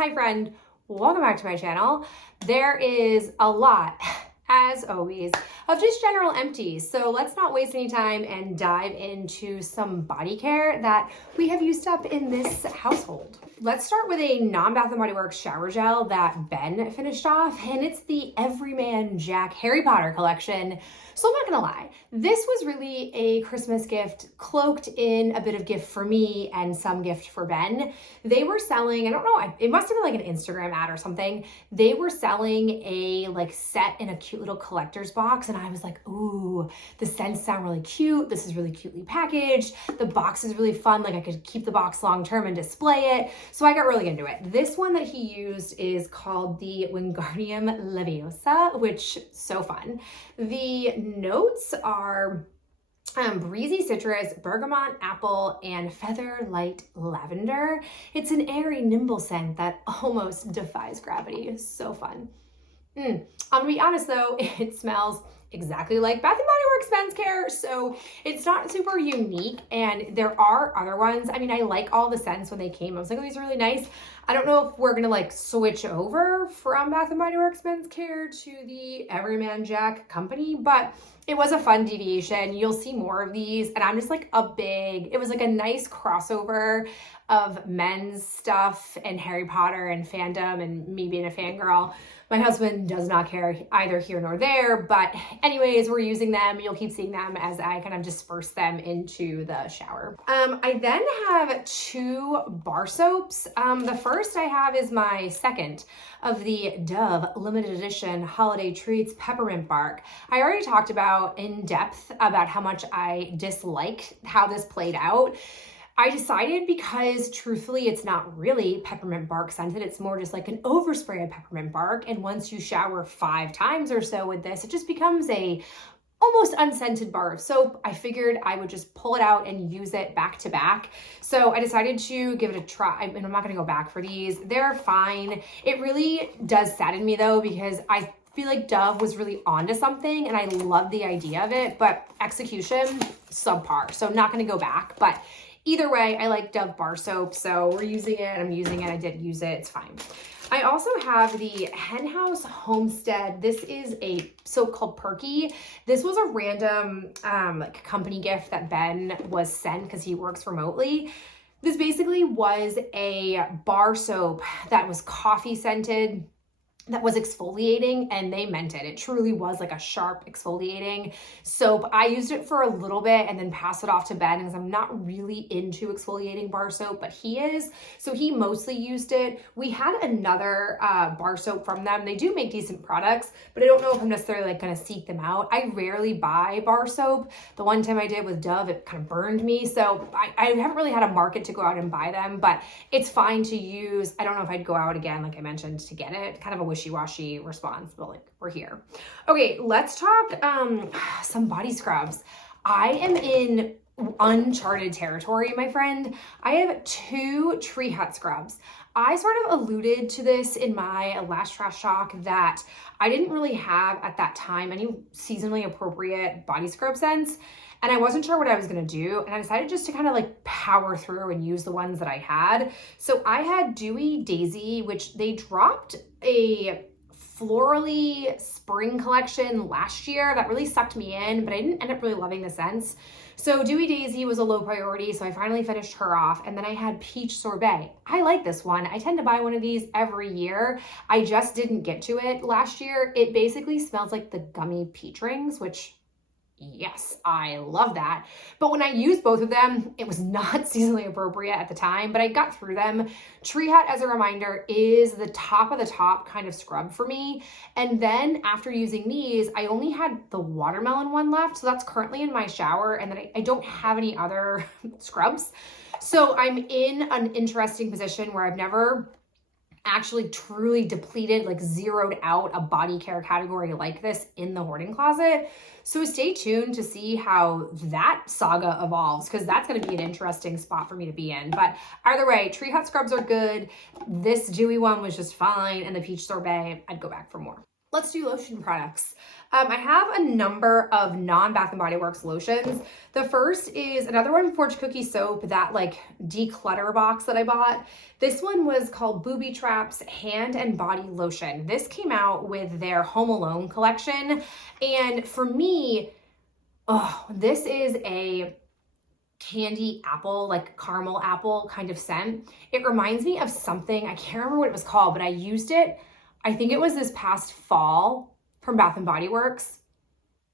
Hi friend, welcome back to my channel. There is a lot, as always, of just general empties. So let's not waste any time and dive into some body care that we have used up in this household. Let's start with a non-Bath & Body Works shower gel that Ben finished off, and it's the Everyman Jack Harry Potter collection. So I'm not gonna lie, this was really a Christmas gift cloaked in a bit of gift for me and some gift for Ben. They were selling, I don't know, it must have been like an Instagram ad or something. They were selling a set in a cute little collector's box, and I was like, ooh, the scents sound really cute. This is really cutely packaged. The box is really fun. Like I could keep the box long term and display it. So I got really into it. This one that he used is called the Wingardium Leviosa, which so fun. The notes are breezy citrus, bergamot, apple, and feather light lavender. It's an airy, nimble scent that almost defies gravity. So fun. I'm gonna be honest though, it smells exactly like Bath & Body Works men's care, so it's not super unique, and there are other ones. I mean, I like all the scents when they came. I was like, oh, these are really nice. I don't know if we're gonna switch over from Bath & Body Works men's care to the Everyman Jack company, but it was a fun deviation. You'll see more of these, and I'm just it was like a nice crossover of men's stuff and Harry Potter and fandom and me being a fangirl. My husband does not care either here nor there, but anyways, we're using them. You'll keep seeing them as I kind of disperse them into the shower. I then have two bar soaps. The first I have is my second of the Dove limited edition holiday treats peppermint bark. I already talked about in depth about how much I disliked how this played out. I decided because truthfully, it's not really peppermint bark scented. It's more just like an overspray of peppermint bark. And once you shower 5 times or so with this, it just becomes a almost unscented bar of soap. I figured I would just pull it out and use it back to back. So I decided to give it a try, and I'm not gonna go back for these. They're fine. It really does sadden me though, because I feel like Dove was really onto something and I love the idea of it, but execution, subpar. So not gonna go back, but either way, I like Dove bar soap, so we're using it, I'm using it, I did use it, it's fine. I also have the Hen House Homestead. This is a soap called Perky. This was a random company gift that Ben was sent because he works remotely. This basically was a bar soap that was coffee scented, that was exfoliating, and they meant it. It truly was like a sharp exfoliating soap. I used it for a little bit and then passed it off to Ben because I'm not really into exfoliating bar soap, but he is. So he mostly used it. We had another bar soap from them. They do make decent products, but I don't know if I'm necessarily gonna seek them out. I rarely buy bar soap. The one time I did with Dove, it kind of burned me. So I haven't really had a market to go out and buy them, but it's fine to use. I don't know if I'd go out again, like I mentioned, to get it. Kind of a wishy-washy response, but we're here. Okay, let's talk some body scrubs. I am in uncharted territory, my friend. I have 2 Tree Hut scrubs. I sort of alluded to this in my last trash talk that I didn't really have at that time any seasonally appropriate body scrub scents, and I wasn't sure what I was gonna do, and I decided just to kind of power through and use the ones that I had. So I had Dewy Daisy, which they dropped a florally spring collection last year that really sucked me in, but I didn't end up really loving the scents. So Dewy Daisy was a low priority, so I finally finished her off, and then I had Peach Sorbet. I like this one. I tend to buy one of these every year. I just didn't get to it last year. It basically smells like the gummy peach rings, which yes, I love that. But when I used both of them, it was not seasonally appropriate at the time, but I got through them. Tree Hut, as a reminder, is the top of the top kind of scrub for me. And then after using these, I only had the watermelon one left. So that's currently in my shower, and then I don't have any other scrubs. So I'm in an interesting position where I've never actually truly depleted, zeroed out a body care category like this in the hoarding closet. So stay tuned to see how that saga evolves, because that's going to be an interesting spot for me to be in. But either way, Tree Hut scrubs are good. This dewy one was just fine, and the Peach Sorbet, I'd go back for more. let's do lotion products. I have a number of non-Bath & Body Works lotions. The first is another one, Fortune Cookie Soap, that like declutter box that I bought. This one was called Booby Traps Hand and Body Lotion. This came out with their Home Alone collection. And for me, oh, this is a candy apple, like caramel apple kind of scent. It reminds me of something, I can't remember what it was called, but I used it, I think it was this past fall from Bath & Body Works.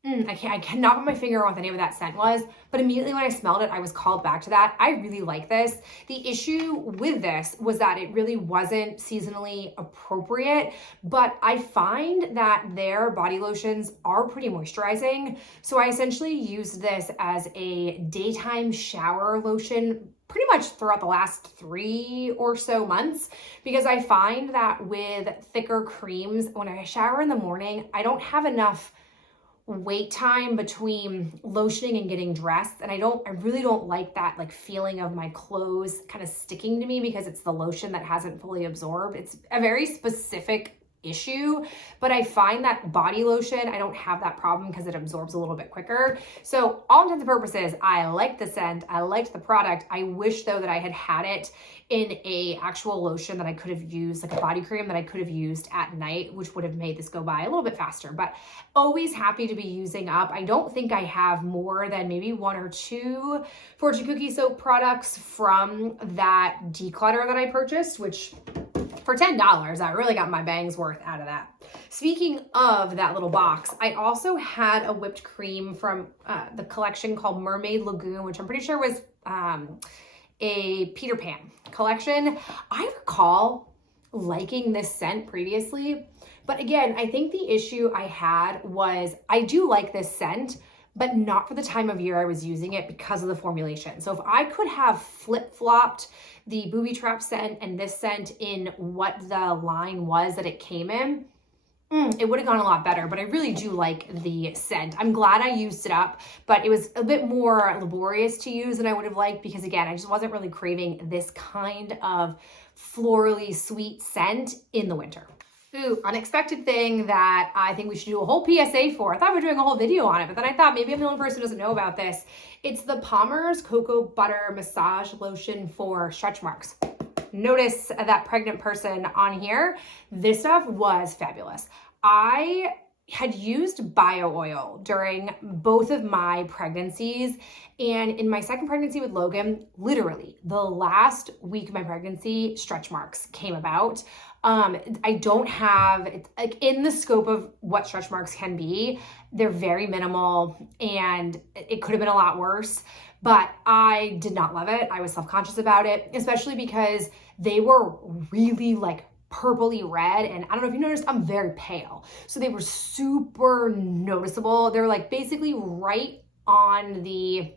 I cannot put my finger on what the name of that scent was, but immediately when I smelled it, I was called back to that. I really like this. The issue with this was that it really wasn't seasonally appropriate, but I find that their body lotions are pretty moisturizing. So I essentially used this as a daytime shower lotion pretty much throughout the last 3 or so months, because I find that with thicker creams, when I shower in the morning, I don't have enough wait time between lotioning and getting dressed, and I really don't like that like feeling of my clothes kind of sticking to me because it's the lotion that hasn't fully absorbed. It's a very specific issue, but I find that body lotion, I don't have that problem because it absorbs a little bit quicker. So all intents and purposes, I like the scent, I liked the product. I wish though that I had had it in a actual lotion that I could have used, like a body cream that I could have used at night, which would have made this go by a little bit faster, but always happy to be using up. I don't think I have more than maybe 1 or 2 Fortune Cookie Soap products from that declutter that I purchased, which for $10, I really got my bangs worth out of that. Speaking of that little box, I also had a whipped cream from the collection called Mermaid Lagoon, which I'm pretty sure was a Peter Pan collection. I recall liking this scent previously, but again, I think the issue I had was I do like this scent, but not for the time of year I was using it because of the formulation. So if I could have flip-flopped the Booby Trap scent and this scent in what the line was that it came in, it would have gone a lot better, but I really do like the scent. I'm glad I used it up, but it was a bit more laborious to use than I would have liked because again, I just wasn't really craving this kind of florally sweet scent in the winter. Ooh, unexpected thing that I think we should do a whole PSA for. I thought we were doing a whole video on it, but then I thought maybe I'm the only person who doesn't know about this. It's the Palmer's Cocoa Butter Massage Lotion for stretch marks. Notice that pregnant person on here. This stuff was fabulous. I had used bio oil during both of my pregnancies, and in my second pregnancy with Logan, literally the last week of my pregnancy, stretch marks came about. I don't have, it's like in the scope of what stretch marks can be, they're very minimal and it could have been a lot worse, but I did not love it. I was self-conscious about it, especially because they were really like purpley red. And I don't know if you noticed, I'm very pale. So they were super noticeable. They're like basically right on the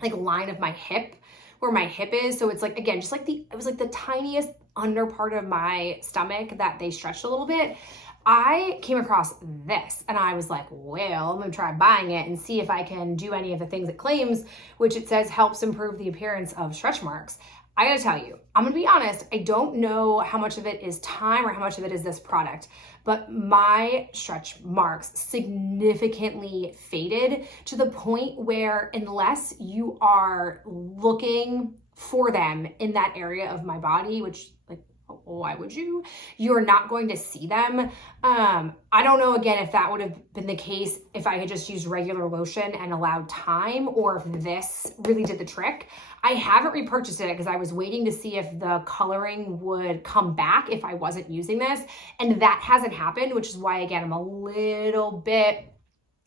like line of my hip, where my hip is. So it's like, again, just like it was like the tiniest under part of my stomach that they stretched a little bit. I came across this and I was like, well, I'm gonna try buying it and see if I can do any of the things it claims, which it says helps improve the appearance of stretch marks. I gotta tell you, I'm gonna be honest, I don't know how much of it is time or how much of it is this product, but my stretch marks significantly faded to the point where unless you are looking for them in that area of my body, which like, why would you? You're not going to see them. I don't know, again, if that would have been the case if I had just used regular lotion and allowed time, or if this really did the trick. I haven't repurchased it because I was waiting to see if the coloring would come back if I wasn't using this, and that hasn't happened, which is why, again, I'm a little bit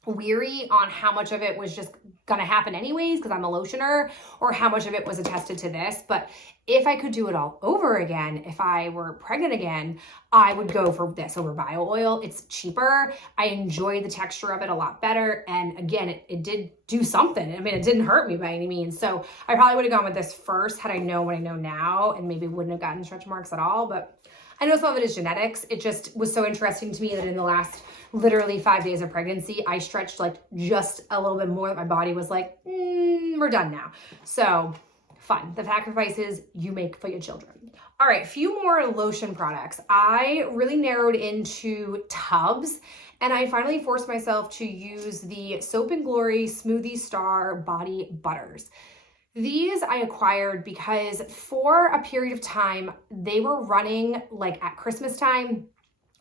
weary on how much of it was just gonna happen anyways because I'm a lotioner, or how much of it was attested to this. But if I could do it all over again, if I were pregnant again, I would go for this over bio oil. It's cheaper. I enjoy the texture of it a lot better. And again, it did do something. I mean, it didn't hurt me by any means. So I probably would have gone with this first had I known what I know now, and maybe wouldn't have gotten stretch marks at all. But I know some of it is genetics. It just was so interesting to me that in the last literally 5 days of pregnancy, I stretched like just a little bit more. That my body was like, we're done now. So fun. The sacrifices you make for your children. All right, a few more lotion products. I really narrowed into tubs, and I finally forced myself to use the Soap and Glory Smoothie Star Body Butters. These I acquired because for a period of time, they were running like at Christmas time,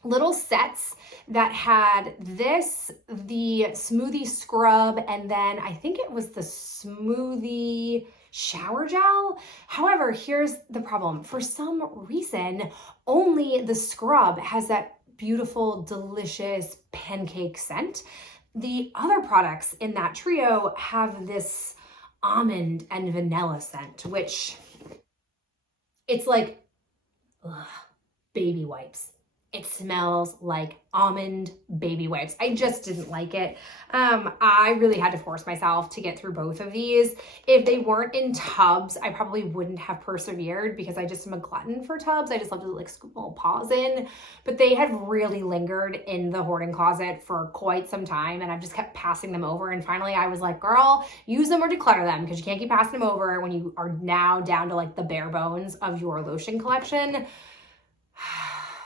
little sets that had this, the smoothie scrub, and then I think it was the smoothie shower gel. However, here's the problem. For some reason, only the scrub has that beautiful, delicious pancake scent. The other products in that trio have this almond and vanilla scent, which it's like baby wipes. It smells like almond baby wipes. I just didn't like it. I really had to force myself to get through both of these. If they weren't in tubs, I probably wouldn't have persevered because I just am a glutton for tubs. I just love to like scoop little paws in, but they had really lingered in the hoarding closet for quite some time, and I've just kept passing them over. And finally I was like, girl, use them or declutter them, because you can't keep passing them over when you are now down to like the bare bones of your lotion collection.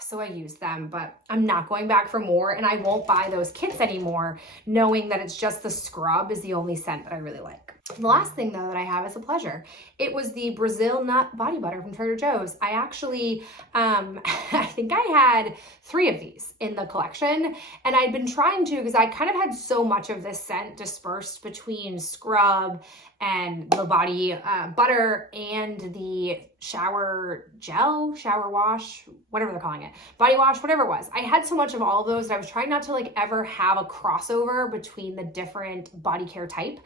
So I used them, but I'm not going back for more, and I won't buy those kits anymore, knowing that it's just the scrub is the only scent that I really like. The last thing though that I have is a pleasure. It was the Brazil nut body butter from Trader Joe's. I actually, I think I had 3 of these in the collection, and I'd been trying to, because I kind of had so much of this scent dispersed between scrub and the body butter and the shower gel, shower wash, whatever they're calling it, body wash, whatever it was. I had so much of all of those that I was trying not to like ever have a crossover between the different body care type,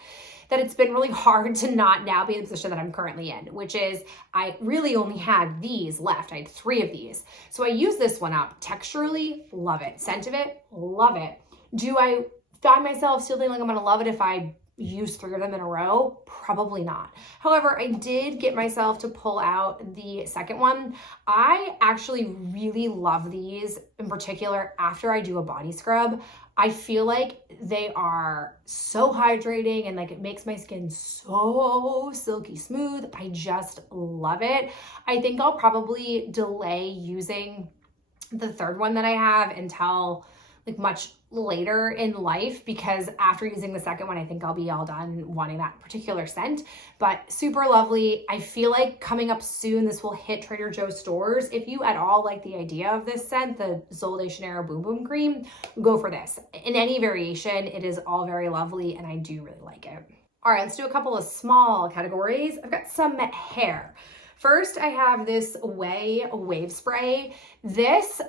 that it's been really hard to not now be in the position that I'm currently in, which is I really only had these left. I had 3 of these. So I used this one up. Texturally, love it. Scent of it, love it. Do I find myself still feeling like I'm gonna love it if I use 3 of them in a row? Probably not. However, I did get myself to pull out the second one. I actually really love these, in particular after I do a body scrub. I feel like they are so hydrating, and like it makes my skin so silky smooth. I just love it. I think I'll probably delay using the third one that I have until like much later in life, because after using the second one, I think I'll be all done wanting that particular scent. But super lovely. I feel like coming up soon, this will hit Trader Joe's stores. If you at all like the idea of this scent, the Sol de Janeiro Boom Boom Cream, go for this. In any variation, it is all very lovely, and I do really like it. All right, let's do a couple of small categories. I've got some hair. First, I have this wave spray. This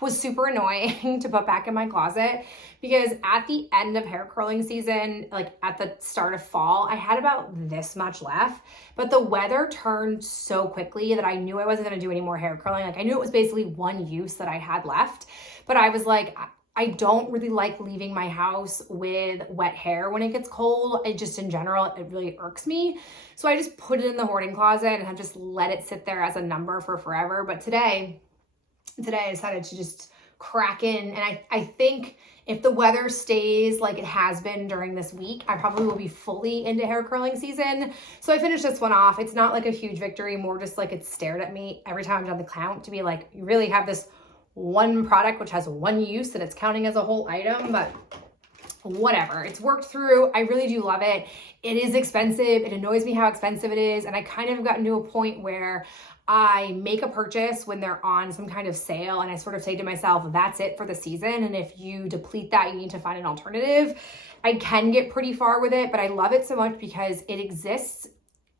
was super annoying to put back in my closet, because at the end of hair curling season, like at the start of fall, I had about this much left, but the weather turned so quickly that I knew I wasn't gonna do any more hair curling. Like I knew it was basically one use that I had left, but I was like, I don't really like leaving my house with wet hair when it gets cold. It just in general, it really irks me. So I just put it in the hoarding closet and have just let it sit there as a number for forever. But today I decided to just crack in. And I think if the weather stays like it has been during this week, I probably will be fully into hair curling season. So I finished this one off. It's not like a huge victory, more just like it stared at me every time I'm done the count to be like, you really have this one product which has one use and it's counting as a whole item, but whatever. It's worked through. I really do love it. It is expensive. It annoys me how expensive it is. And I kind of gotten to a point where I make a purchase when they're on some kind of sale, and I sort of say to myself, that's it for the season. And if you deplete that, you need to find an alternative. I can get pretty far with it, but I love it so much because it exists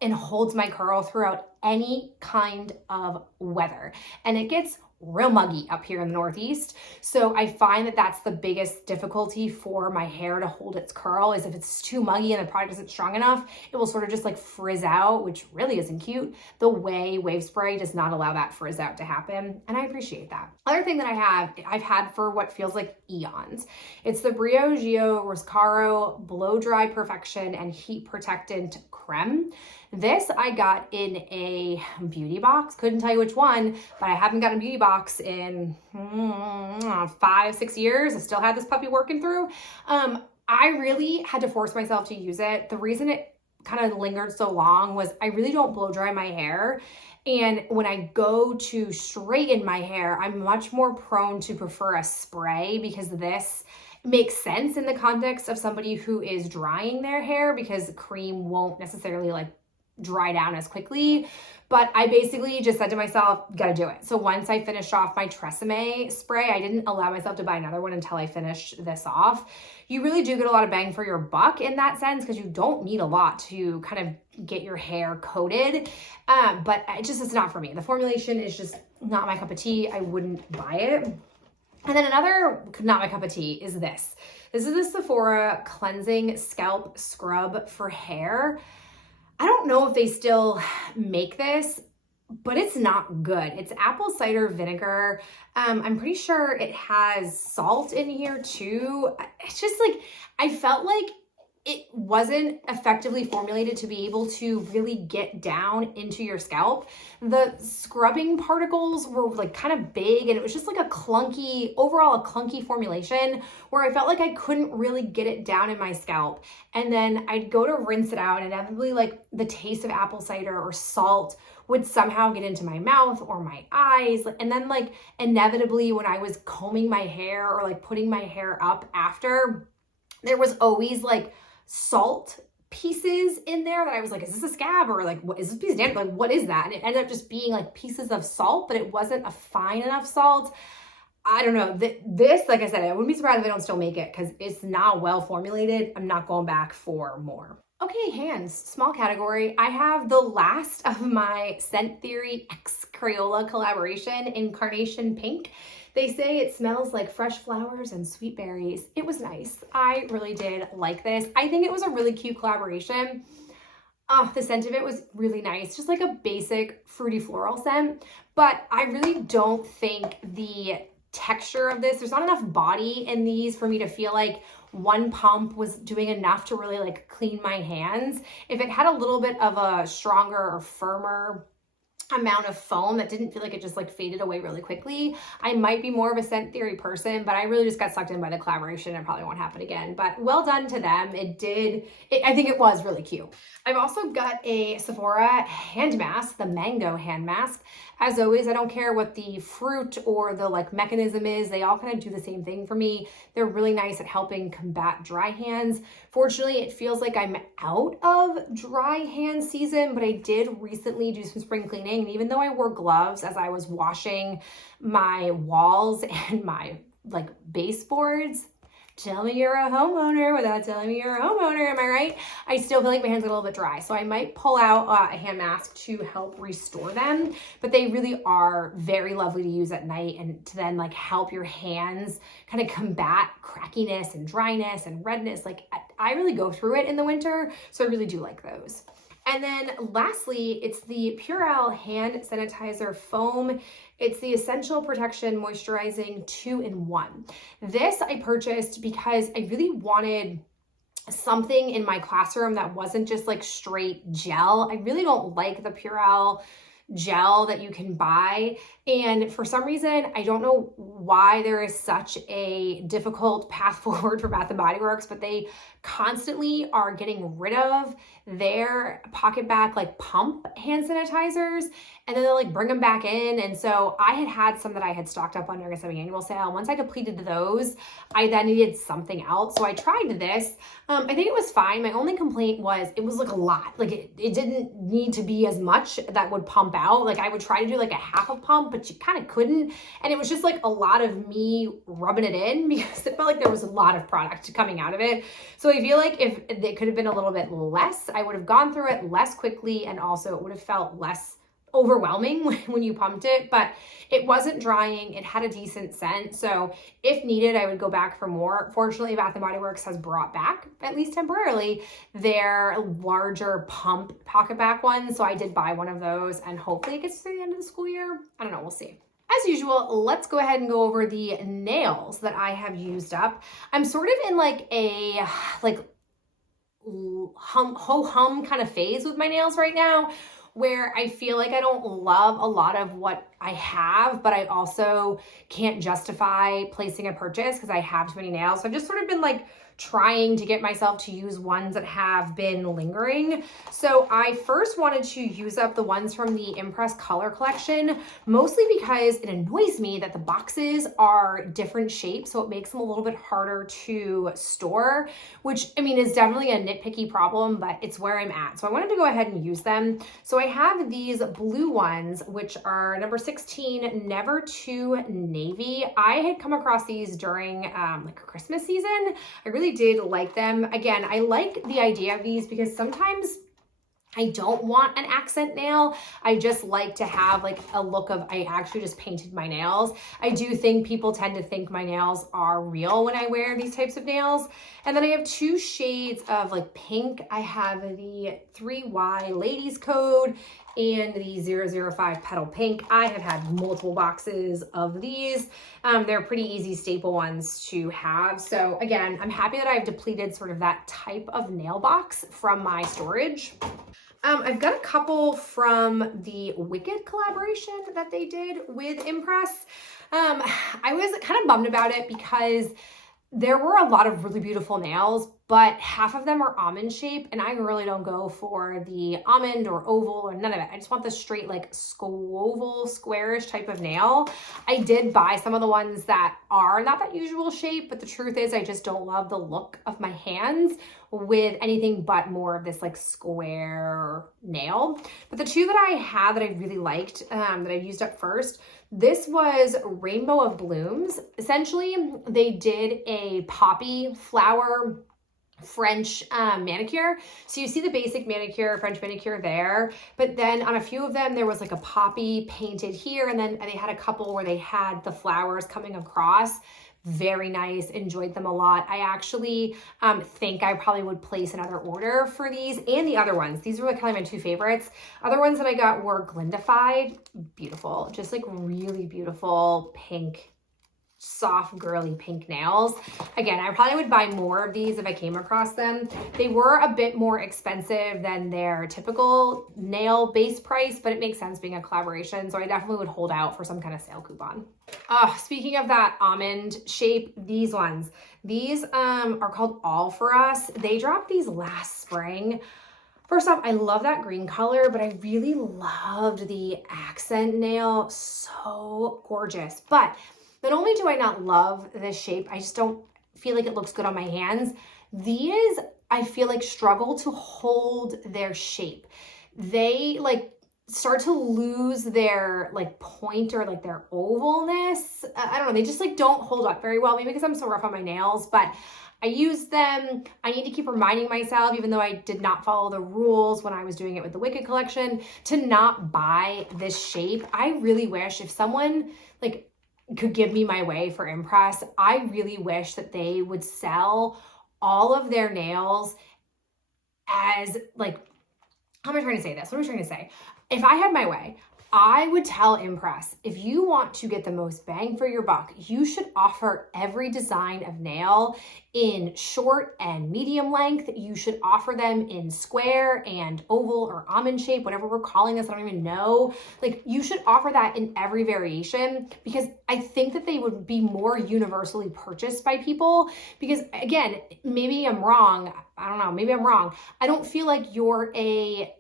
and holds my curl throughout any kind of weather. And it gets real muggy up here in the Northeast. So I find that that's the biggest difficulty for my hair to hold its curl, is if it's too muggy and the product isn't strong enough, it will sort of just like frizz out, which really isn't cute. The wave spray does not allow that frizz out to happen, and I appreciate that. Other thing that I've had for what feels like eons. It's the Briogeo Roscaro Blow Dry Perfection and Heat Protectant Creme. This I got in a beauty box. Couldn't tell you which one, but I haven't gotten a beauty box in 5-6 years. I still had this puppy working through. I really had to force myself to use it. The reason it kind of lingered so long was I really don't blow dry my hair. And when I go to straighten my hair, I'm much more prone to prefer a spray, because this makes sense in the context of somebody who is drying their hair, because cream won't necessarily like dry down as quickly. But I basically just said to myself, gotta do it. So once I finished off my Tresemme spray, I didn't allow myself to buy another one until I finished this off. You really do get a lot of bang for your buck in that sense, because you don't need a lot to kind of get your hair coated. But it's not for me. The formulation is just not my cup of tea. I wouldn't buy it. And then another not my cup of tea is this. This is the Sephora Cleansing Scalp Scrub for Hair. I don't know if they still make this, but it's not good. It's apple cider vinegar. I'm pretty sure it has salt in here too. It's just like, I felt like it wasn't effectively formulated to be able to really get down into your scalp. The scrubbing particles were like kind of big, and it was just like overall a clunky formulation where I felt like I couldn't really get it down in my scalp. And then I'd go to rinse it out, and inevitably like the taste of apple cider or salt would somehow get into my mouth or my eyes. And then like inevitably when I was combing my hair or like putting my hair up after, there was always like salt pieces in there that I was like, is this a scab, or like, what is this piece of damage? Like, what is that? And it ended up just being like pieces of salt, but it wasn't a fine enough salt. I don't know. This, like I said, I wouldn't be surprised if they don't still make it, because it's not well formulated. I'm not going back for more. Okay, hands, small category. I have the last of my Scent Theory X Crayola collaboration in Carnation Pink. They say it smells like fresh flowers and sweet berries. It was nice. I really did like this. I think it was a really cute collaboration. The scent of it was really nice. Just like a basic fruity floral scent. But I really don't think the texture of this, there's not enough body in these for me to feel like one pump was doing enough to really like clean my hands. If it had a little bit of a stronger or firmer amount of foam that didn't feel like it just like faded away really quickly, I might be more of a Scent Theory person, but I really just got sucked in by the collaboration and probably won't happen again. But well done to them. I think it was really cute. I've also got a Sephora hand mask, the mango hand mask. As always, I don't care what the fruit or the like mechanism is, they all kind of do the same thing for me. They're really nice at helping combat dry hands. Fortunately, it feels like I'm out of dry hand season, but I did recently do some spring cleaning. And even though I wore gloves as I was washing my walls and my like baseboards, tell me you're a homeowner without telling me you're a homeowner, am I right? I still feel like my hands are a little bit dry. So I might pull out a hand mask to help restore them, but they really are very lovely to use at night and to then like help your hands kind of combat crackiness and dryness and redness. Like I really go through it in the winter, so I really do like those. And then lastly, it's the Purell hand sanitizer foam. It's the Essential Protection Moisturizing 2-in-1. This I purchased because I really wanted something in my classroom that wasn't just like straight gel. I really don't like the Purell gel that you can buy, and for some reason I don't know why there is such a difficult path forward for Bath & Body Works, but they constantly are getting rid of their PocketBac like pump hand sanitizers, and then they'll like bring them back in. And so I had some that I had stocked up on during a semi-annual sale. Once I completed those, I then needed something else, so I tried this. I think it was fine. My only complaint was it was like a lot. Like it didn't need to be as much that would pump out. Like I would try to do like a half a pump, but you kind of couldn't. And it was just like a lot of me rubbing it in because it felt like there was a lot of product coming out of it. So I feel like if it could have been a little bit less, I would have gone through it less quickly, and also it would have felt less overwhelming when you pumped it, but it wasn't drying. It had a decent scent. So if needed, I would go back for more. Fortunately, Bath & Body Works has brought back, at least temporarily, their larger pump PocketBac ones. So I did buy one of those, and hopefully it gets to the end of the school year. I don't know, we'll see. As usual, let's go ahead and go over the nails that I have used up. I'm sort of in like a ho-hum kind of phase with my nails right now, where I feel like I don't love a lot of what I have, but I also can't justify placing a purchase because I have too many nails. So I've just sort of been like trying to get myself to use ones that have been lingering. So I first wanted to use up the ones from the Impress Color Collection, mostly because it annoys me that the boxes are different shapes, so it makes them a little bit harder to store, which I mean is definitely a nitpicky problem, but it's where I'm at. So I wanted to go ahead and use them. So I have these blue ones, which are number 16, Never Too Navy. I had come across these during like Christmas season. I really did like them. Again, I like the idea of these because sometimes I don't want an accent nail. I just like to have like a look of, I actually just painted my nails. I do think people tend to think my nails are real when I wear these types of nails. And then I have two shades of like pink. I have the 3Y Ladies Code and the 005 Petal Pink. I have had multiple boxes of these. They're pretty easy staple ones to have. So again, I'm happy that I've depleted sort of that type of nail box from my storage. I've got a couple from the Wicked collaboration that they did with Impress. I was kind of bummed about it because there were a lot of really beautiful nails, but half of them are almond shape, and I really don't go for the almond or oval or none of it. I just want the straight like oval, squarish type of nail. I did buy some of the ones that are not that usual shape, but the truth is I just don't love the look of my hands with anything but more of this like square nail. But the two that I had that I really liked, that I used up first, this was Rainbow of Blooms. Essentially, they did a poppy flower French manicure. So you see the basic manicure, French manicure there, but then on a few of them, there was like a poppy painted here. And then they had a couple where they had the flowers coming across. Very nice, enjoyed them a lot. I actually think I probably would place another order for these and the other ones. These were like kind of my two favorites. Other ones that I got were Glindified, beautiful, just like really beautiful pink, soft girly pink nails. Again, I probably would buy more of these if I came across them. They were a bit more expensive than their typical nail base price, but it makes sense being a collaboration. So I definitely would hold out for some kind of sale coupon. Speaking of that almond shape, these ones, these are called All For Us. They dropped these last spring. First off, I love that green color, but I really loved the accent nail. So gorgeous. But not only do I not love this shape, I just don't feel like it looks good on my hands. These, I feel like, struggle to hold their shape. They like start to lose their like point or like their ovalness. I don't know, they just like don't hold up very well, maybe because I'm so rough on my nails, but I use them. I need to keep reminding myself, even though I did not follow the rules when I was doing it with the Wicked collection, to not buy this shape. I really wish if someone like could give me my way for Impress, I really wish that they would sell all of their nails as like, how am I trying to say this? What am I trying to say? If I had my way, I would tell Impress, if you want to get the most bang for your buck, you should offer every design of nail in short and medium length. You should offer them in square and oval or almond shape, whatever we're calling this, I don't even know. Like, you should offer that in every variation, because I think that they would be more universally purchased by people. Because again, maybe I'm wrong. I don't know, maybe I'm wrong. I don't feel like you're a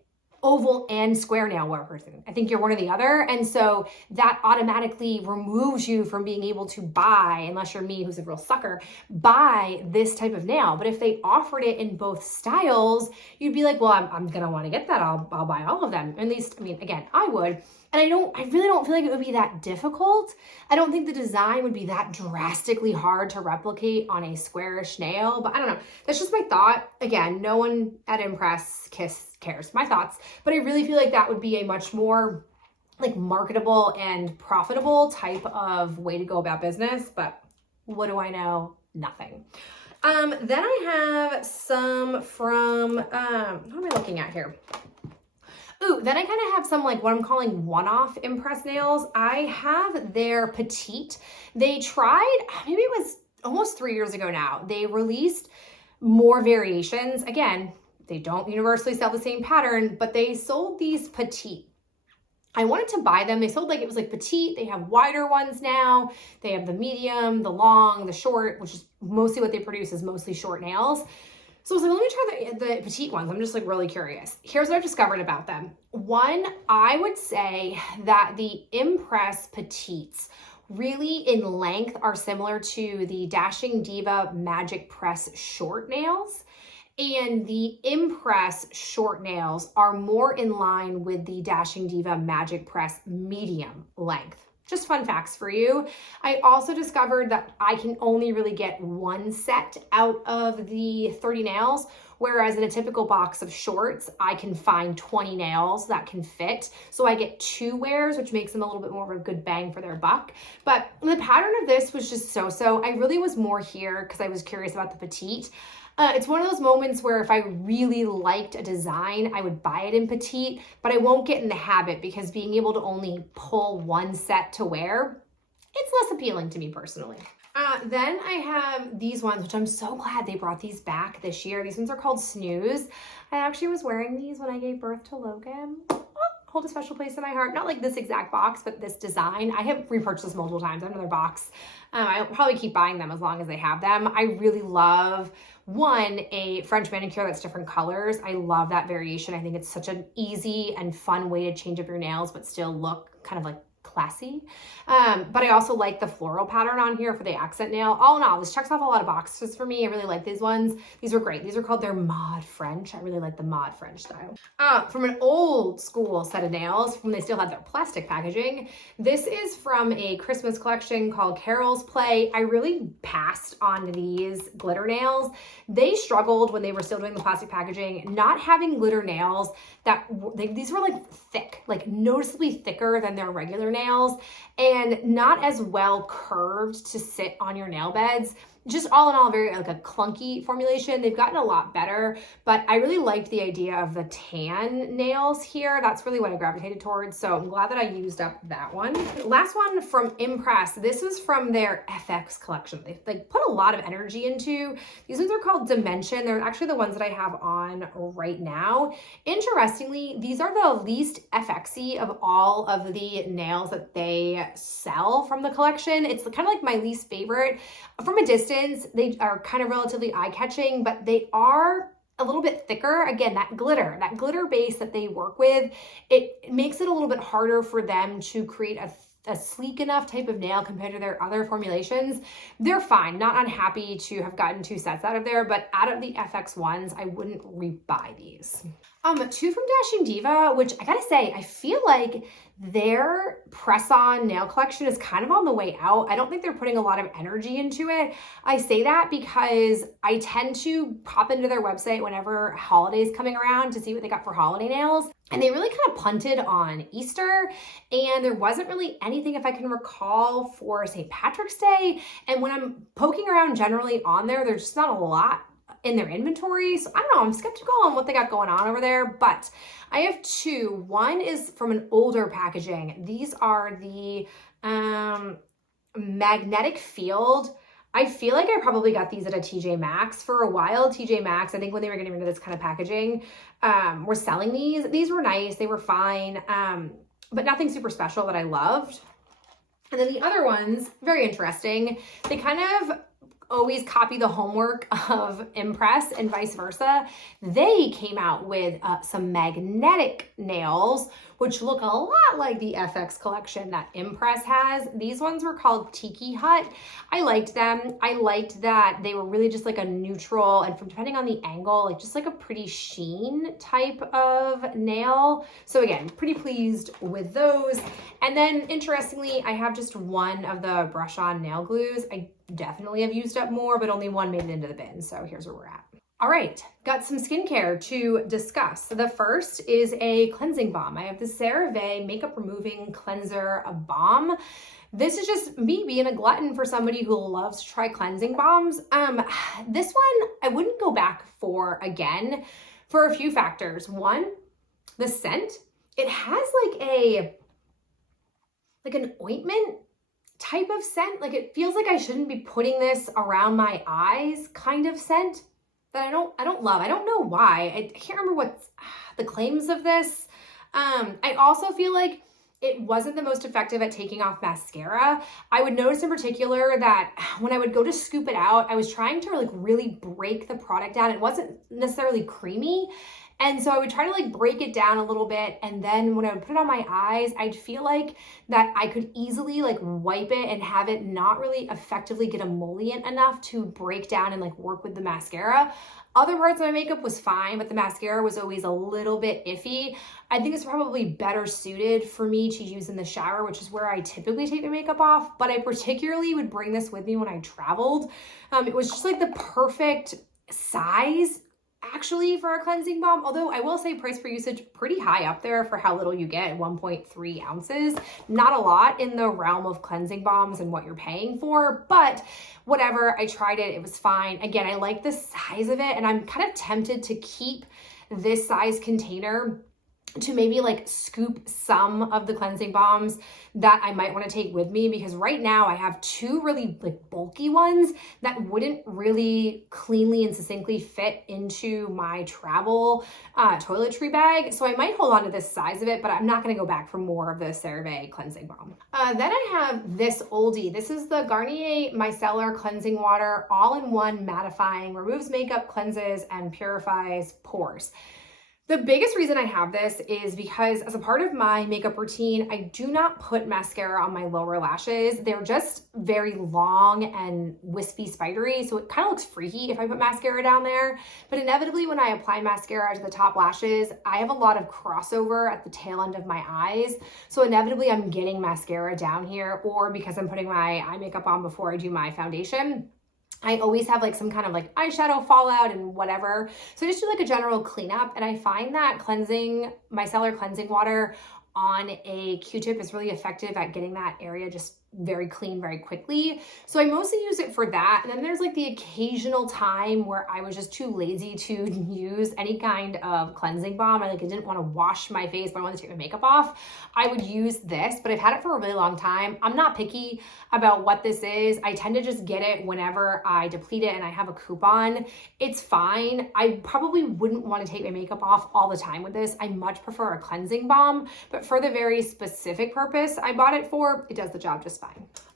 oval and square nail wear person. I think you're one or the other. And so that automatically removes you from being able to buy, unless you're me who's a real sucker, buy this type of nail. But if they offered it in both styles, you'd be like, well, I'm gonna want to get that. I'll buy all of them. At least, I mean, again, I would. And I really don't feel like it would be that difficult. I don't think the design would be that drastically hard to replicate on a squarish nail, but I don't know. That's just my thought. Again, no one at Impress cares. My thoughts. But I really feel like that would be a much more like marketable and profitable type of way to go about business. But what do I know? Nothing. Then I have some from, what am I looking at here? Ooh, then I kind of have some like what I'm calling one-off Impress nails. I have their Petite. They tried, maybe it was almost 3 years ago now, they released more variations. Again, they don't universally sell the same pattern, but they sold these Petite. I wanted to buy them. They sold like, it was like petite. They have wider ones now. They have the medium, the long, the short, which is mostly what they produce is mostly short nails. So I was like, let me try the petite ones. I'm just like really curious. Here's what I've discovered about them. One, I would say that the Impress Petites really in length are similar to the Dashing Diva Magic Press short nails. And the Impress short nails are more in line with the Dashing Diva Magic Press medium length. Just fun facts for you. I also discovered that I can only really get one set out of the 30 nails, whereas in a typical box of shorts, I can find 20 nails that can fit. So I get 2 wears, which makes them a little bit more of a good bang for their buck. But the pattern of this was just so-so. I really was more here because I was curious about the petite. It's one of those moments where if I really liked a design, I would buy it in petite, but I won't get in the habit because being able to only pull one set to wear, it's less appealing to me personally. Then I have these ones, which I'm so glad they brought these back this year. These ones are called Snooze. I actually was wearing these when I gave birth to Logan. Hold a special place in my heart. Not like this exact box, but this design. I have repurchased this multiple times. I have another box. I'll probably keep buying them as long as they have them. I really love, one, a French manicure that's different colors. I love that variation. I think it's such an easy and fun way to change up your nails, but still look kind of like classy. But I also like the floral pattern on here for the accent nail. All in all, this checks off a lot of boxes for me. I really like these ones. These were great. These are called their Mod French. I really like the Mod French style. From an old school set of nails, when they still had their plastic packaging, this is from a Christmas collection called Carol's Play. I really passed on these glitter nails. They struggled when they were still doing the plastic packaging, not having glitter nails that these were like thick, like noticeably thicker than their regular nails, and not as well curved to sit on your nail beds. Just all in all, very like a clunky formulation. They've gotten a lot better, but I really liked the idea of the tan nails here. That's really what I gravitated towards. So I'm glad that I used up that one. Last one from Impress. This is from their FX collection. They put a lot of energy into. These ones are called Dimension. They're actually the ones that I have on right now. Interestingly, these are the least FX-y of all of the nails that they sell from the collection. It's kind of like my least favorite. From a distance, they are kind of relatively eye-catching, but they are a little bit thicker. Again, that glitter base that they work with, it makes it a little bit harder for them to create a sleek enough type of nail compared to their other formulations. They're fine, not unhappy to have gotten 2 sets out of there, but out of the FX ones, I wouldn't rebuy these. 2 from Dashing Diva, which I gotta say, I feel like their press-on nail collection is kind of on the way out. I don't think they're putting a lot of energy into it. I say that because I tend to pop into their website whenever holidays coming around to see what they got for holiday nails. And they really kind of punted on Easter, and there wasn't really anything, if I can recall, for St. Patrick's Day. And when I'm poking around generally on there, there's just not a lot in their inventory. So I don't know, I'm skeptical on what they got going on over there, but I have 2. One is from an older packaging. These are the Magnetic Field. I feel like I probably got these at a TJ Maxx for a while. TJ Maxx, I think when they were getting rid of this kind of packaging, were selling these. These were nice, they were fine, but nothing super special that I loved. And then the other ones, very interesting. They kind of always copy the homework of Impress and vice versa. They came out with some magnetic nails, which look a lot like the FX collection that Impress has. These ones were called Tiki Hut. I liked them. I liked that they were really just like a neutral, and from depending on the angle, like just like a pretty sheen type of nail. So again, pretty pleased with those. And then interestingly, I have just one of the brush-on nail glues. I definitely have used up more, but only one made it into the bin. So here's where we're at. All right, got some skincare to discuss. So the first is a cleansing balm. I have the CeraVe Makeup Removing Cleanser Balm. This is just me being a glutton for somebody who loves to try cleansing balms. This one I wouldn't go back for again for a few factors. One, the scent. It has like an ointment type of scent. Like it feels like I shouldn't be putting this around my eyes kind of scent that I don't love. I don't know why. I can't remember what's the claims of this. I also feel like it wasn't the most effective at taking off mascara. I would notice in particular that when I would go to scoop it out, I was trying to like really break the product down. It wasn't necessarily creamy. And so I would try to like break it down a little bit. And then when I would put it on my eyes, I'd feel like that I could easily like wipe it and have it not really effectively get emollient enough to break down and like work with the mascara. Other parts of my makeup was fine, but the mascara was always a little bit iffy. I think it's probably better suited for me to use in the shower, which is where I typically take my makeup off, but I particularly would bring this with me when I traveled. It was just like the perfect size actually for a cleansing balm, although I will say price per usage pretty high up there for how little you get, 1.3 ounces. Not a lot in the realm of cleansing balms and what you're paying for, but whatever, I tried it, it was fine. Again, I like the size of it, and I'm kind of tempted to keep this size container to maybe like scoop some of the cleansing balms that I might want to take with me, because right now I have two really like bulky ones that wouldn't really cleanly and succinctly fit into my travel toiletry bag. So I might hold on to this size of it, but I'm not going to go back for more of the CeraVe cleansing balm. Then I have this oldie. This is the Garnier Micellar Cleansing Water, all-in-one mattifying, removes makeup, cleanses, and purifies pores. The biggest reason I have this is because as a part of my makeup routine, I do not put mascara on my lower lashes. They're just very long and wispy, spidery, so it kind of looks freaky if I put mascara down there. But inevitably, when I apply mascara to the top lashes, I have a lot of crossover at the tail end of my eyes. So inevitably, I'm getting mascara down here, or because I'm putting my eye makeup on before I do my foundation, I always have like some kind of like eyeshadow fallout and whatever. So I just do like a general cleanup, and I find that micellar cleansing water on a Q-tip is really effective at getting that area just very clean very quickly. So I mostly use it for that. And then there's like the occasional time where I was just too lazy to use any kind of cleansing balm. I didn't want to wash my face, but I wanted to take my makeup off. I would use this, but I've had it for a really long time. I'm not picky about what this is. I tend to just get it whenever I deplete it and I have a coupon. It's fine. I probably wouldn't want to take my makeup off all the time with this. I much prefer a cleansing balm, but for the very specific purpose I bought it for, it does the job just fine.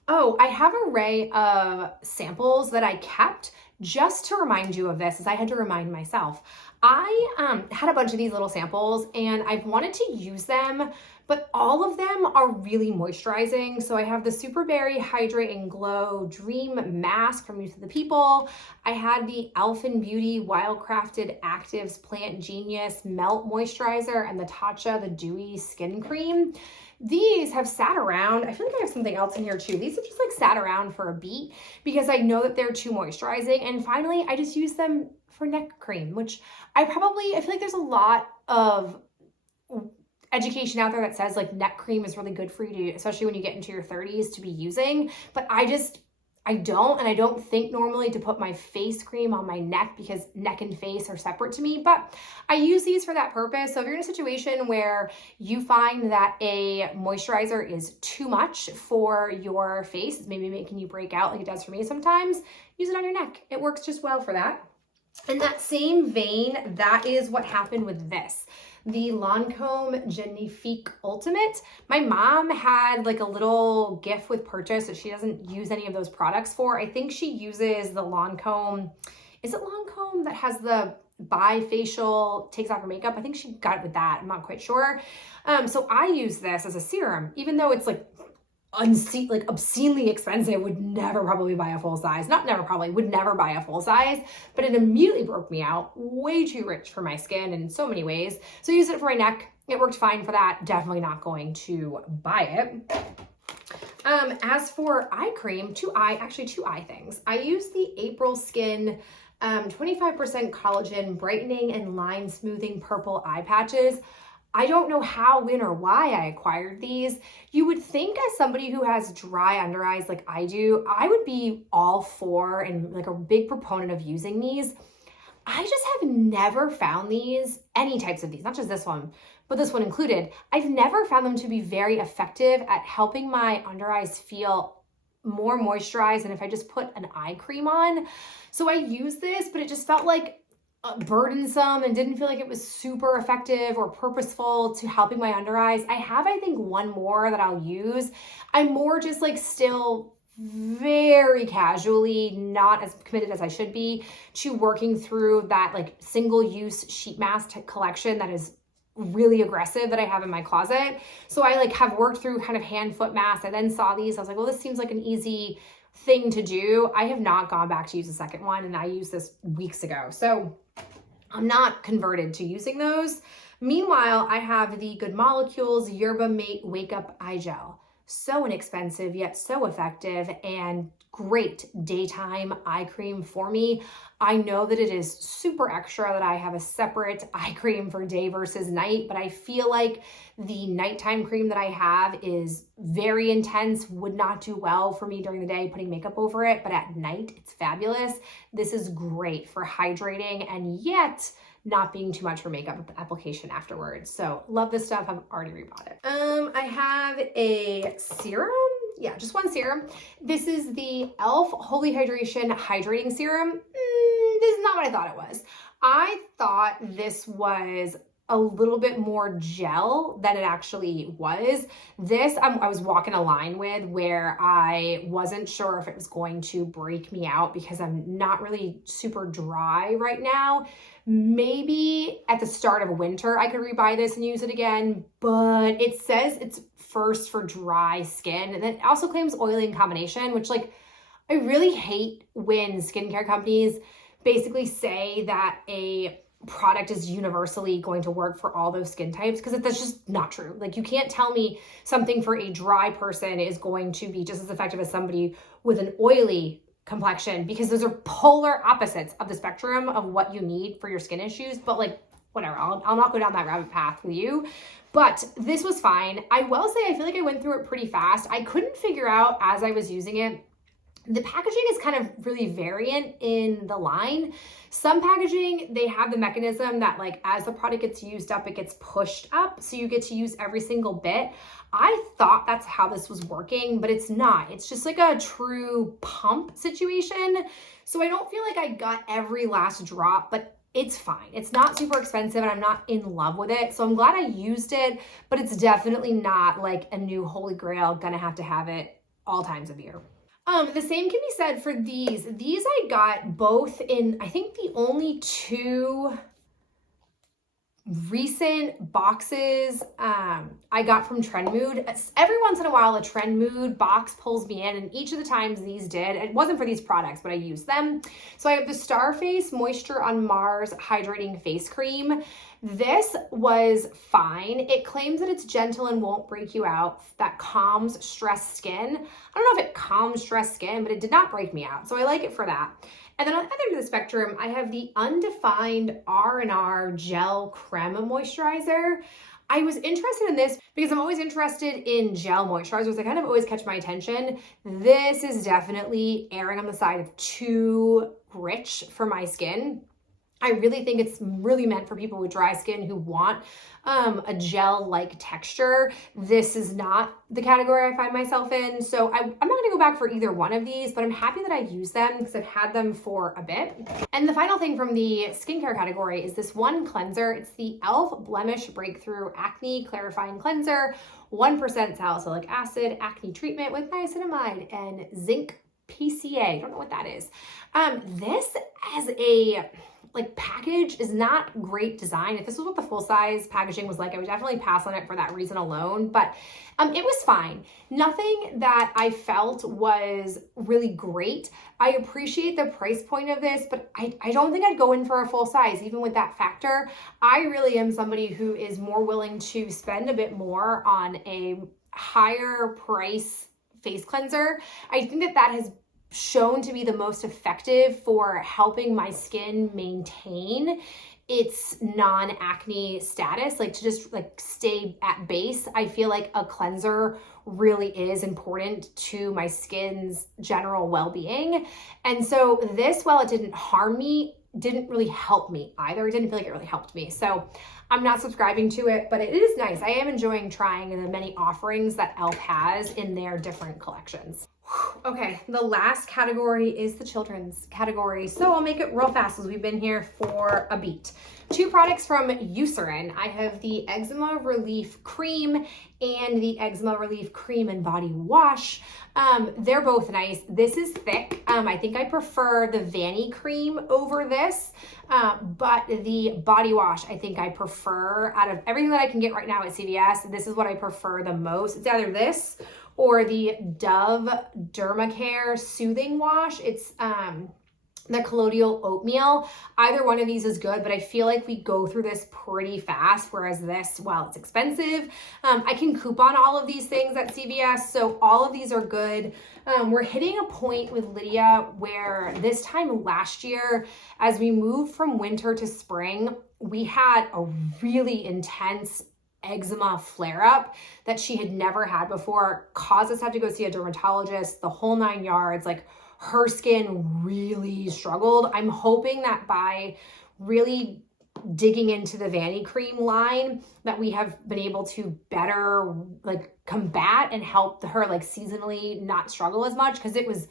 Oh, I have an array of samples that I kept just to remind you of this, as I had to remind myself. I had a bunch of these little samples and I've wanted to use them, but all of them are really moisturizing. So I have the Super Berry Hydrate and Glow Dream Mask from Youth of the People. I had the Elfin Beauty Wildcrafted Actives Plant Genius Melt Moisturizer and the Tatcha the Dewy Skin Cream. These have sat around. I feel like I have something else in here too. These have just like sat around for a beat because I know that they're too moisturizing. And finally, I just use them for neck cream, which I feel like there's a lot of education out there that says like neck cream is really good for you to, especially when you get into your 30s, to be using. But I don't, and I don't think normally to put my face cream on my neck because neck and face are separate to me, but I use these for that purpose. So if you're in a situation where you find that a moisturizer is too much for your face, it's maybe making you break out like it does for me sometimes, use it on your neck. It works just well for that. In that same vein, that is what happened with this. The Lancome Genifique Ultimate. My mom had like a little gift with purchase that she doesn't use any of those products for. I think she uses the Lancome, is it Lancome that has the bifacial, takes off her makeup? I think she got it with that. I'm not quite sure. So I use this as a serum, even though it's like obscenely expensive. Would never probably buy a full size. Not never probably, would never buy a full size, but it immediately broke me out. Way too rich for my skin in so many ways. So I used it for my neck. It worked fine for that. Definitely not going to buy it. As for eye cream, two eye things. I use the April Skin 25% collagen brightening and line smoothing purple eye patches. I don't know how, when, or why I acquired these. You would think as somebody who has dry under eyes like I do, I would be all for and like a big proponent of using these. I just have never found any types of these, not just this one, but this one included. I've never found them to be very effective at helping my under eyes feel more moisturized than if I just put an eye cream on. So I use this, but it just felt like burdensome and didn't feel like it was super effective or purposeful to helping my under eyes. I have, I think, one more that I'll use. I'm more just like still very casually, not as committed as I should be to working through that like single use sheet mask type collection that is really aggressive that I have in my closet. So I like have worked through kind of hand foot masks. I then saw these. I was like, well, this seems like an easy thing to do. I have not gone back to use the second one, and I used this weeks ago. So I'm not converted to using those. Meanwhile, I have the Good Molecules Yerba Mate Wake Up Eye Gel. So inexpensive, yet so effective, and great daytime eye cream for me. I know that it is super extra that I have a separate eye cream for day versus night, but I feel like the nighttime cream that I have is very intense, would not do well for me during the day putting makeup over it, but at night it's fabulous. This is great for hydrating and yet not being too much for makeup application afterwards. So love this stuff. I've already rebought it. I have a serum. Yeah, just one serum. This is the e.l.f. Holy Hydration Hydrating Serum. This is not what I thought it was. I thought this was a little bit more gel than it actually was. This I was walking a line with where I wasn't sure if it was going to break me out because I'm not really super dry right now. Maybe at the start of winter I could rebuy this and use it again, but it says it's first for dry skin, and it also claims oily in combination, which like I really hate when skincare companies basically say that a product is universally going to work for all those skin types, because that's just not true. Like you can't tell me something for a dry person is going to be just as effective as somebody with an oily complexion, because those are polar opposites of the spectrum of what you need for your skin issues. But like whatever, I'll not go down that rabbit path with you. But this was fine. I will say I feel like I went through it pretty fast. I couldn't figure out as I was using it. The packaging is kind of really variant in the line. Some packaging, they have the mechanism that like as the product gets used up, it gets pushed up. So you get to use every single bit. I thought that's how this was working, but it's not. It's just like a true pump situation. So I don't feel like I got every last drop, but it's fine. It's not super expensive and I'm not in love with it. So I'm glad I used it, but it's definitely not like a new holy grail, gonna have to have it all times of year. The same can be said for these. These I got both in, I think the only two recent boxes I got from Trend Mood. Every once in a while a Trend Mood box pulls me in, and each of the times these did. It wasn't for these products, but I used them. So I have the Starface Moisture on Mars Hydrating Face Cream. This was fine. It claims that it's gentle and won't break you out, that calms stressed skin. I don't know if it calms stressed skin, but it did not break me out. So I like it for that. And then on the other end of the spectrum, I have the Undefined R&R Gel Creme Moisturizer. I was interested in this because I'm always interested in gel moisturizers. They kind of always catch my attention. This is definitely erring on the side of too rich for my skin. I really think it's really meant for people with dry skin who want a gel-like texture. This is not the category I find myself in. So I'm not gonna go back for either one of these, but I'm happy that I use them because I've had them for a bit. And the final thing from the skincare category is this one cleanser. It's the e.l.f. Blemish Breakthrough Acne Clarifying Cleanser, 1% salicylic acid, acne treatment with niacinamide and zinc PCA. I don't know what that is. This as a like package is not great design. If this was what the full size packaging was like, I would definitely pass on it for that reason alone, but it was fine. Nothing that I felt was really great. I appreciate the price point of this, but I don't think I'd go in for a full size, even with that factor. I really am somebody who is more willing to spend a bit more on a higher price face cleanser. I think that that has shown to be the most effective for helping my skin maintain its non-acne status, like to just like stay at base. I feel like a cleanser really is important to my skin's general well-being. And so this, while it didn't harm me, didn't really help me either. It didn't feel like it really helped me. So I'm not subscribing to it, but it is nice. I am enjoying trying the many offerings that e.l.f. has in their different collections. Okay, the last category is the children's category. So I'll make it real fast as we've been here for a beat. 2 products from Eucerin. I have the Eczema Relief Cream and the Eczema Relief Cream and Body Wash. They're both nice. This is thick. I think I prefer the Vanny Cream over this, but the Body Wash, I think I prefer out of everything that I can get right now at CVS. This is what I prefer the most. It's either this or the Dove Dermacare Soothing Wash. It's the colloidal oatmeal. Either one of these is good, but I feel like we go through this pretty fast, whereas this, while it's expensive, I can coupon all of these things at CVS, so all of these are good. We're hitting a point with Lydia where this time last year, as we moved from winter to spring, we had a really intense eczema flare-up that she had never had before, caused us to have to go see a dermatologist, the whole 9 yards. Like, her skin really struggled. I'm hoping that by really digging into the Vanny Cream line that we have been able to better like combat and help her like seasonally not struggle as much, because it was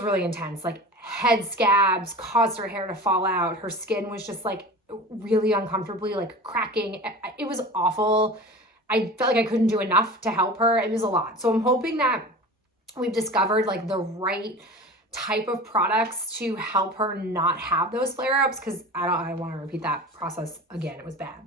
really intense. Like, head scabs caused her hair to fall out. Her skin was just like really uncomfortably like cracking. It was awful. I felt like I couldn't do enough to help her. It was a lot. So I'm hoping that we've discovered like the right type of products to help her not have those flare-ups, because I don't want to repeat that process again. It was bad.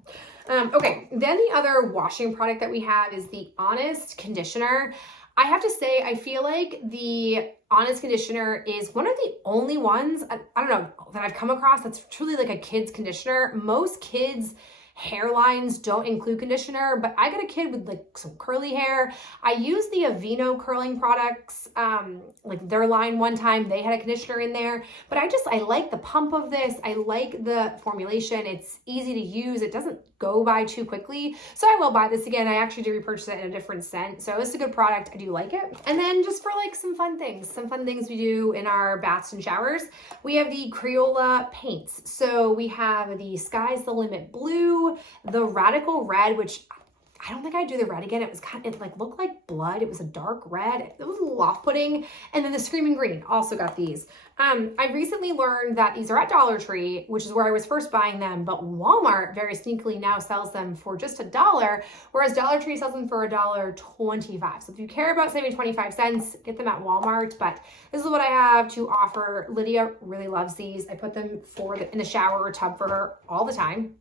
Okay, then the other washing product that we have is the Honest Conditioner. I have to say, I feel like the Honest Conditioner is one of the only ones, I don't know, that I've come across that's truly like a kid's conditioner. Most kids' hairlines don't include conditioner, but I got a kid with like some curly hair. I used the Aveeno curling products, like their line one time. They had a conditioner in there, but I like the pump of this. I like the formulation. It's easy to use. It doesn't go by too quickly. So I will buy this again. I actually do repurchase it in a different scent. So it's a good product. I do like it. And then just for like some fun things we do in our baths and showers, we have the Crayola paints. So we have the Sky's the Limit Blue, the Radical Red, which I don't think I'd do the red again. It was it like looked like blood. It was a dark red. It was a little off-putting. And then the Screaming Green, also got these. I recently learned that these are at Dollar Tree, which is where I was first buying them, but Walmart very sneakily now sells them for just $1, whereas Dollar Tree sells them for $1.25. So if you care about saving 25 cents, get them at Walmart. But this is what I have to offer. Lydia really loves these. I put them in the shower or tub for her all the time.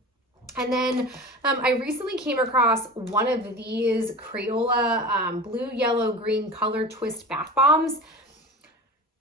And then I recently came across one of these Crayola blue, yellow, green color twist bath bombs.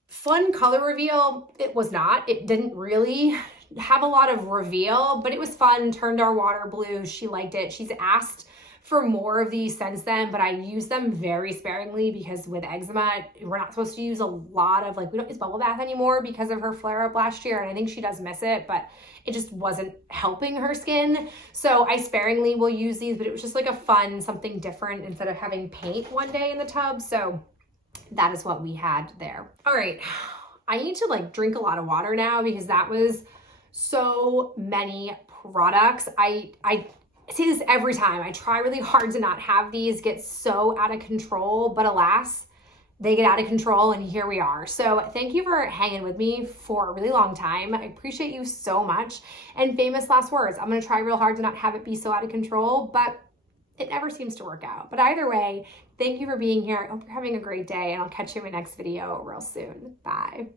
Fun color reveal. It was not. It didn't really have a lot of reveal, but it was fun. Turned our water blue. She liked it. She's asked for more of these since then, but I use them very sparingly because with eczema, we're not supposed to use a lot of, like, we don't use bubble bath anymore because of her flare up last year. And I think she does miss it, but it just wasn't helping her skin. So I sparingly will use these, but it was just like a fun, something different instead of having paint one day in the tub. So that is what we had there. All right. I need to like drink a lot of water now because that was so many products. I say this every time. I try really hard to not have these get so out of control, but alas, they get out of control and here we are. So thank you for hanging with me for a really long time. I appreciate you so much. And famous last words, I'm gonna try real hard to not have it be so out of control, but it never seems to work out. But either way, thank you for being here. I hope you're having a great day and I'll catch you in my next video real soon. Bye.